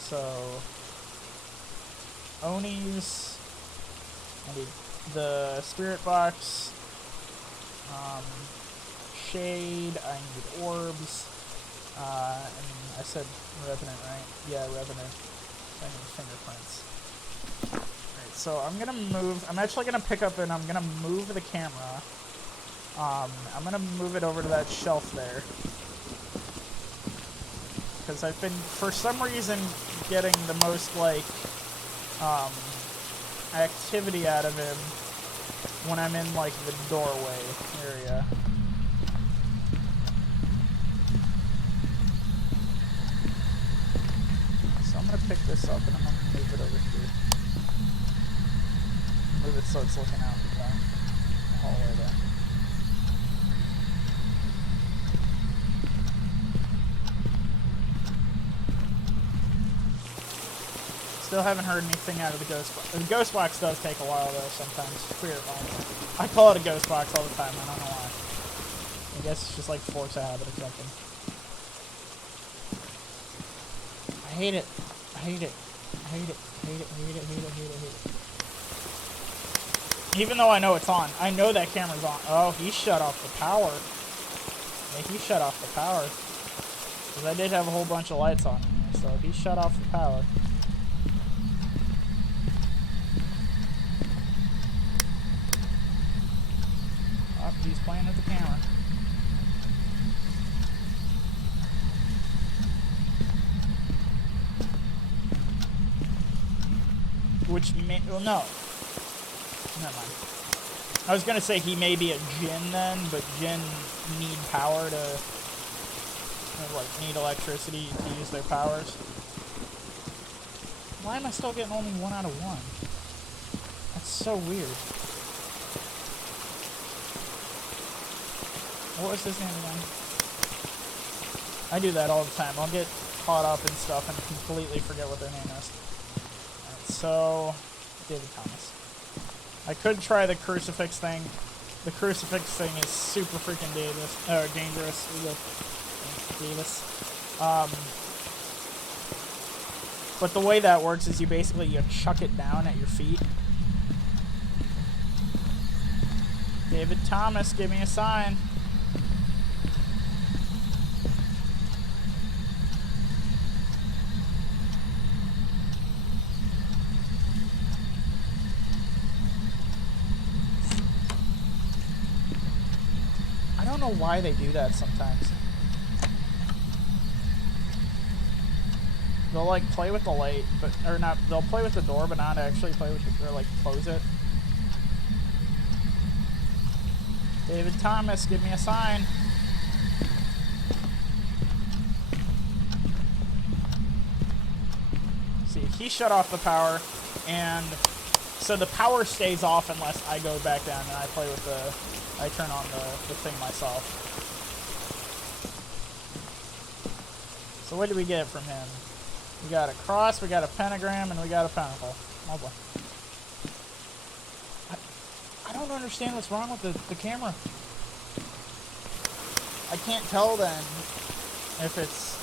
So Onis, I need the Spirit Box, Shade, I need Orbs, and I said Revenant, right? Yeah, Revenant. So I need fingerprints. Alright, so I'm gonna move, I'm actually gonna pick up and I'm gonna move the camera. I'm gonna move it over to that shelf there. Because I've been, for some reason, getting the most, like, activity out of him when I'm in, like, the doorway area. So I'm gonna pick this up and I'm gonna move it over here. Move it so it's looking out the hallway there. Still haven't heard anything out of the ghost box. The ghost box does take a while though sometimes. Spirit box. I call it a ghost box all the time. I don't know why. I guess it's just like force a habit or something. I hate it. I hate it. I hate it. Hate it. Hate it. Hate it. Hate it. Hate it. Even though I know it's on. I know that camera's on. Oh, he shut off the power. Yeah, he shut off the power. Because I did have a whole bunch of lights on here, so he shut off the power. Oh, he's playing with the camera. Which may, well, no. Never mind. I was gonna say he may be a Jinn then, but Jinn need power to, like, need electricity to use their powers. Why am I still getting only 1 out of 1? That's so weird. What was his name again? I do that all the time. I'll get caught up in stuff and completely forget what their name is. Alright, so David Thomas. I could try the crucifix thing. The crucifix thing is super freaking dangerous. Davis. But the way that works is you chuck it down at your feet. David Thomas, give me a sign. I don't know why they do that sometimes. They'll like play with the light, but or not. They'll play with the door, but not actually play with the, or like close it. David Thomas, give me a sign. See, he shut off the power, and so the power stays off unless I go back down and I play with the. I turn on the thing myself. So what did we get from him? We got a cross, we got a pentagram, and we got a pentacle. Oh boy. I don't understand what's wrong with the camera. I can't tell then if it's...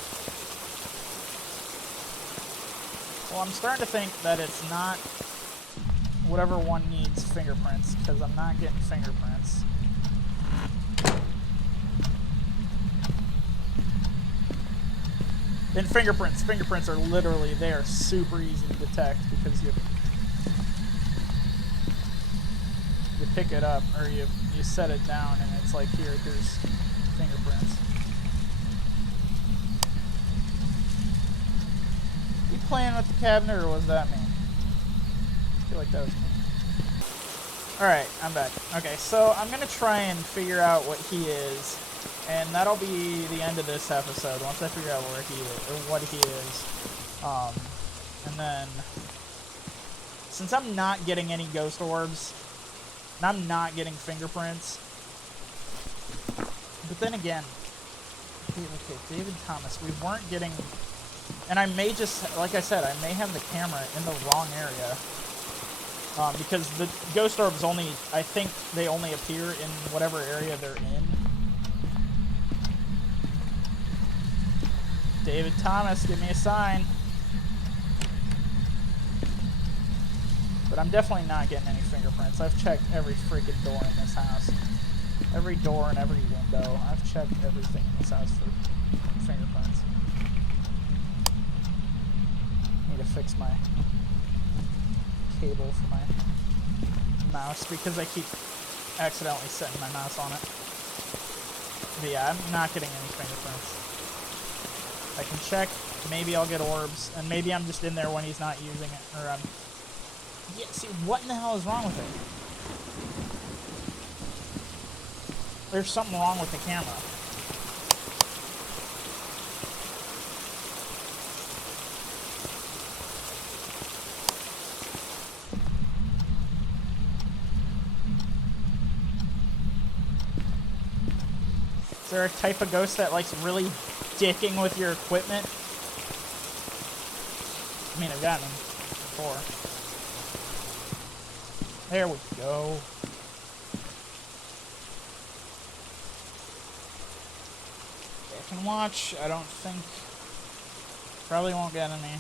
Well, I'm starting to think that it's not whatever one needs fingerprints, because I'm not getting fingerprints. And fingerprints are literally, they are super easy to detect because you pick it up or you set it down and it's like here's fingerprints. You playing with the cabinet or what does that mean? I feel like that was me. Alright, I'm back. Okay, so I'm gonna try and figure out what he is. And that'll be the end of this episode, once I figure out where he is, or what he is. And then, since I'm not getting any ghost orbs, and I'm not getting fingerprints, but then again, okay, David Thomas, we weren't getting, and I may just, like I said, I may have the camera in the wrong area. Because the ghost orbs only, I think they only appear in whatever area they're in. David Thomas, give me a sign. But I'm definitely not getting any fingerprints. I've checked every freaking door in this house. Every door and every window. I've checked everything in this house for fingerprints. Need to fix my cable for my mouse because I keep accidentally setting my mouse on it. But yeah, I'm not getting any fingerprints. I can check. Maybe I'll get orbs. And maybe I'm just in there when he's not using it. Or I'm... Yeah, see, what in the hell is wrong with it? There's something wrong with the camera. Is there a type of ghost that likes really dicking with your equipment? I mean, I've gotten them before. There we go. I can watch. I don't think... Probably won't get any.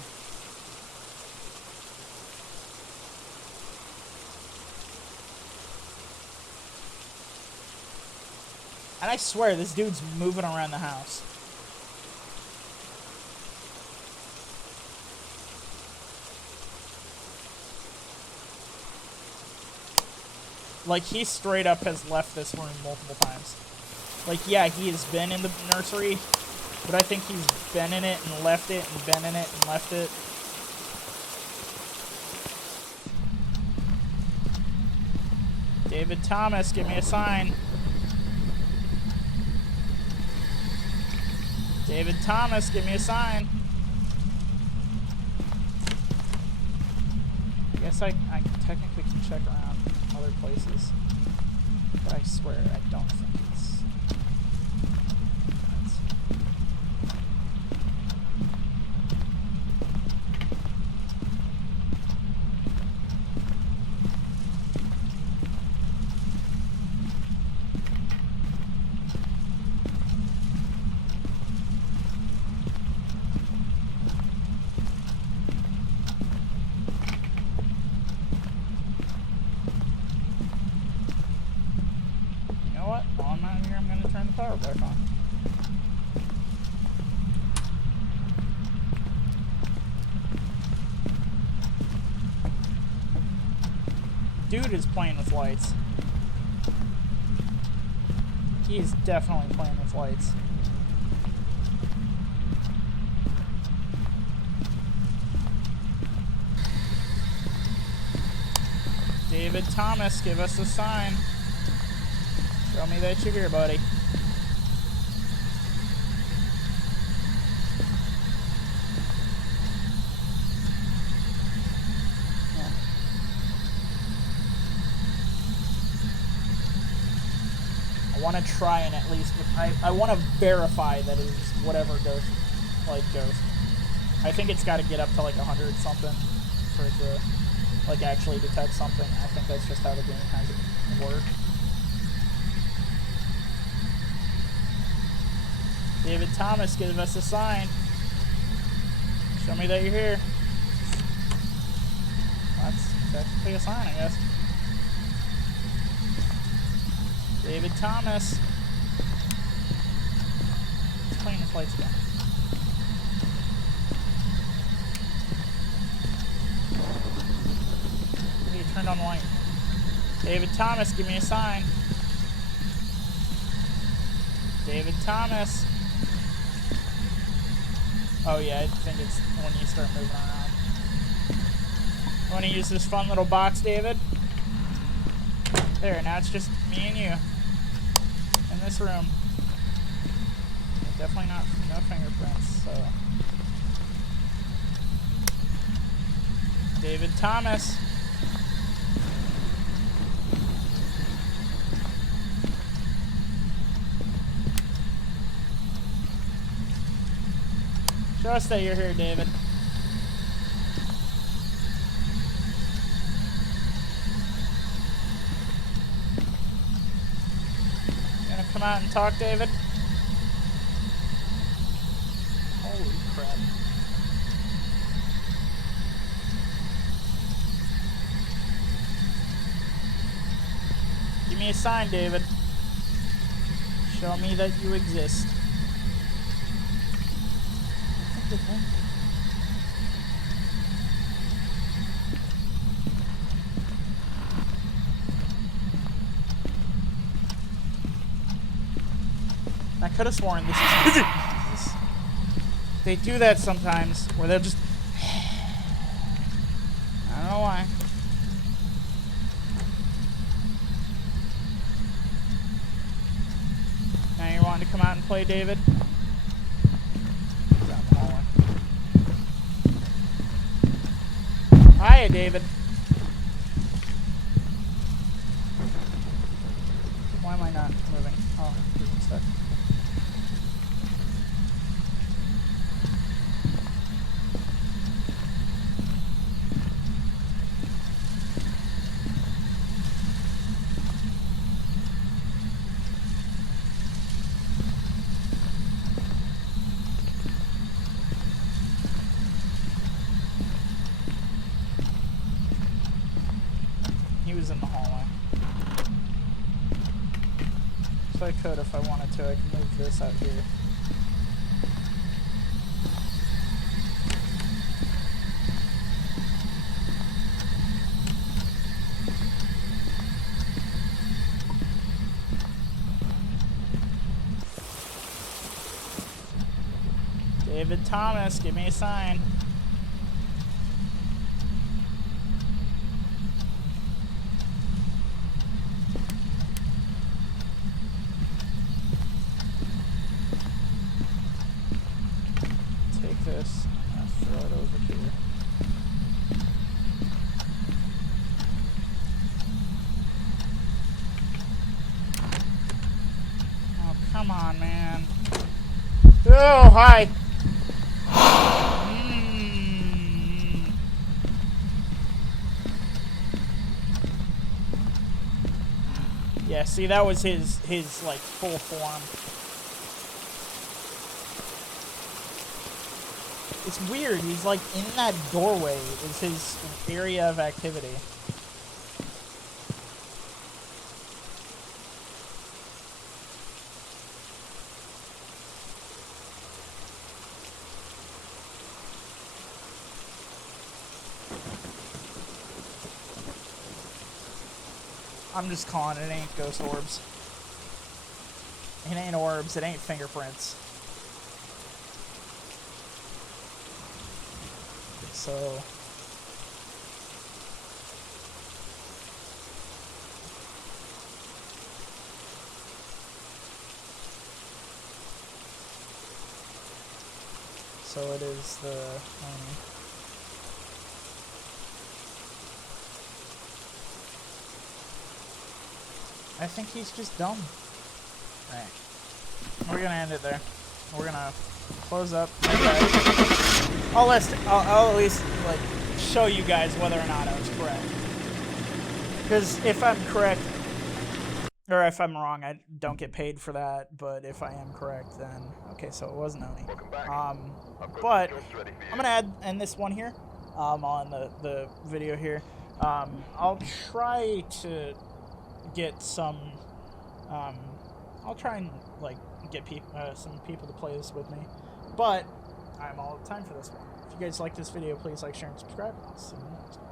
And I swear, this dude's moving around the house. Like, he straight up has left this room multiple times. Like, yeah, he has been in the nursery, but I think he's been in it and left it and been in it and left it. David Thomas, give me a sign. David Thomas, give me a sign. I guess I technically can check around other places, but I swear I don't think it's... Back on. Dude is playing with lights. He is definitely playing with lights. David Thomas, give us a sign. Show me that you're here, buddy. I want to try and at least... I want to verify that it is whatever ghost, like, ghost. I think it's got to get up to, like, 100 something for it to, like, actually detect something. I think that's just how the game has it work. David Thomas, give us a sign. Show me that you're here. That's technically a sign, I guess. David Thomas. He's playing with lights again. He turned on the light. David Thomas, give me a sign. David Thomas. Oh yeah, I think it's when you start moving around. You want to use this fun little box, David? There, now it's just me and you in this room. Definitely no fingerprints, so. David Thomas. Show us that you're here, David. come out and talk, David? Holy crap. Give me a sign, David. Show me that you exist. I could have sworn this is... They do that sometimes, where they'll just... I don't know why. Now you're wanting to come out and play, David? He's out in the hallway. Hiya, David. Why am I not moving? Oh, I'm stuck. He was in the hallway. So I could, if I wanted to, I could move this out here. David Thomas, give me a sign. Take this, I'm gonna throw it over here. Oh, come on, man. Oh, hi! Yeah, see, that was his like full form. It's weird. He's like in that doorway is his area of activity. I'm just calling it ain't ghost orbs. It ain't orbs, it ain't fingerprints. So... So it is the... I think he's just dumb. Alright. We're gonna end it there. We're gonna close up. I'll at least like show you guys whether or not I was correct. Because if I'm correct, or if I'm wrong, I don't get paid for that. But if I am correct, then okay, so it wasn't Oni. But I'm gonna end this one here. On the video here. I'll try to get some. I'll try and like get some people to play this with me. But I'm all out of time for this one. If you guys like this video, please like, share, and subscribe. I'll see you next time.